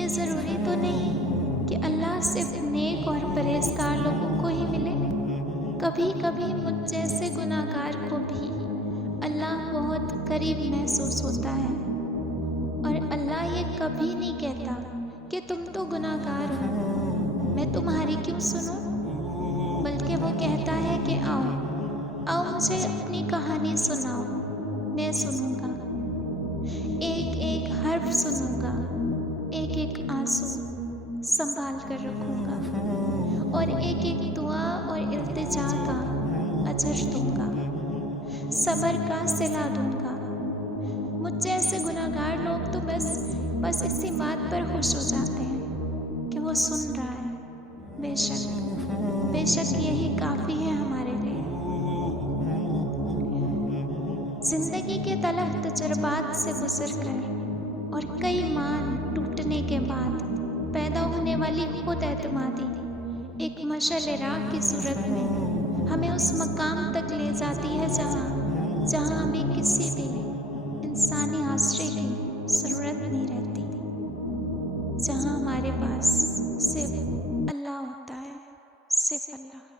یہ ضروری تو نہیں کہ اللہ صرف نیک اور پرہیزگار لوگوں کو ہی ملے۔ کبھی کبھی مجھ جیسے گناہگار کو بھی اللہ بہت قریب محسوس ہوتا ہے، اور اللہ یہ کبھی نہیں کہتا کہ تم تو گناہگار ہو، میں تمہاری کیوں سنوں، بلکہ وہ کہتا ہے کہ آؤ مجھے اپنی کہانی سناؤ، میں سنوں گا، ایک ایک حرف سنوں گا، ایک ایک آنسو سنبھال کر رکھوں گا، اور ایک ایک دعا اور التجا کا اجر دوں گا، صبر کا صلہ دوں گا۔ مجھ جیسے گناہگار لوگ تو بس اسی بات پر خوش ہو جاتے ہیں کہ وہ سن رہا ہے۔ بے شک یہی کافی ہے ہمارے لیے۔ زندگی کے تلخ تجربات سے گزر کر اور کئی مان ٹوٹنے کے بعد پیدا ہونے والی خود اعتمادی ایک مشعل راہ کی صورت میں ہمیں اس مقام تک لے جاتی ہے جہاں ہمیں کسی بھی انسانی آسرے کی ضرورت نہیں رہتی، جہاں ہمارے پاس صرف اللہ ہوتا ہے، صرف اللہ۔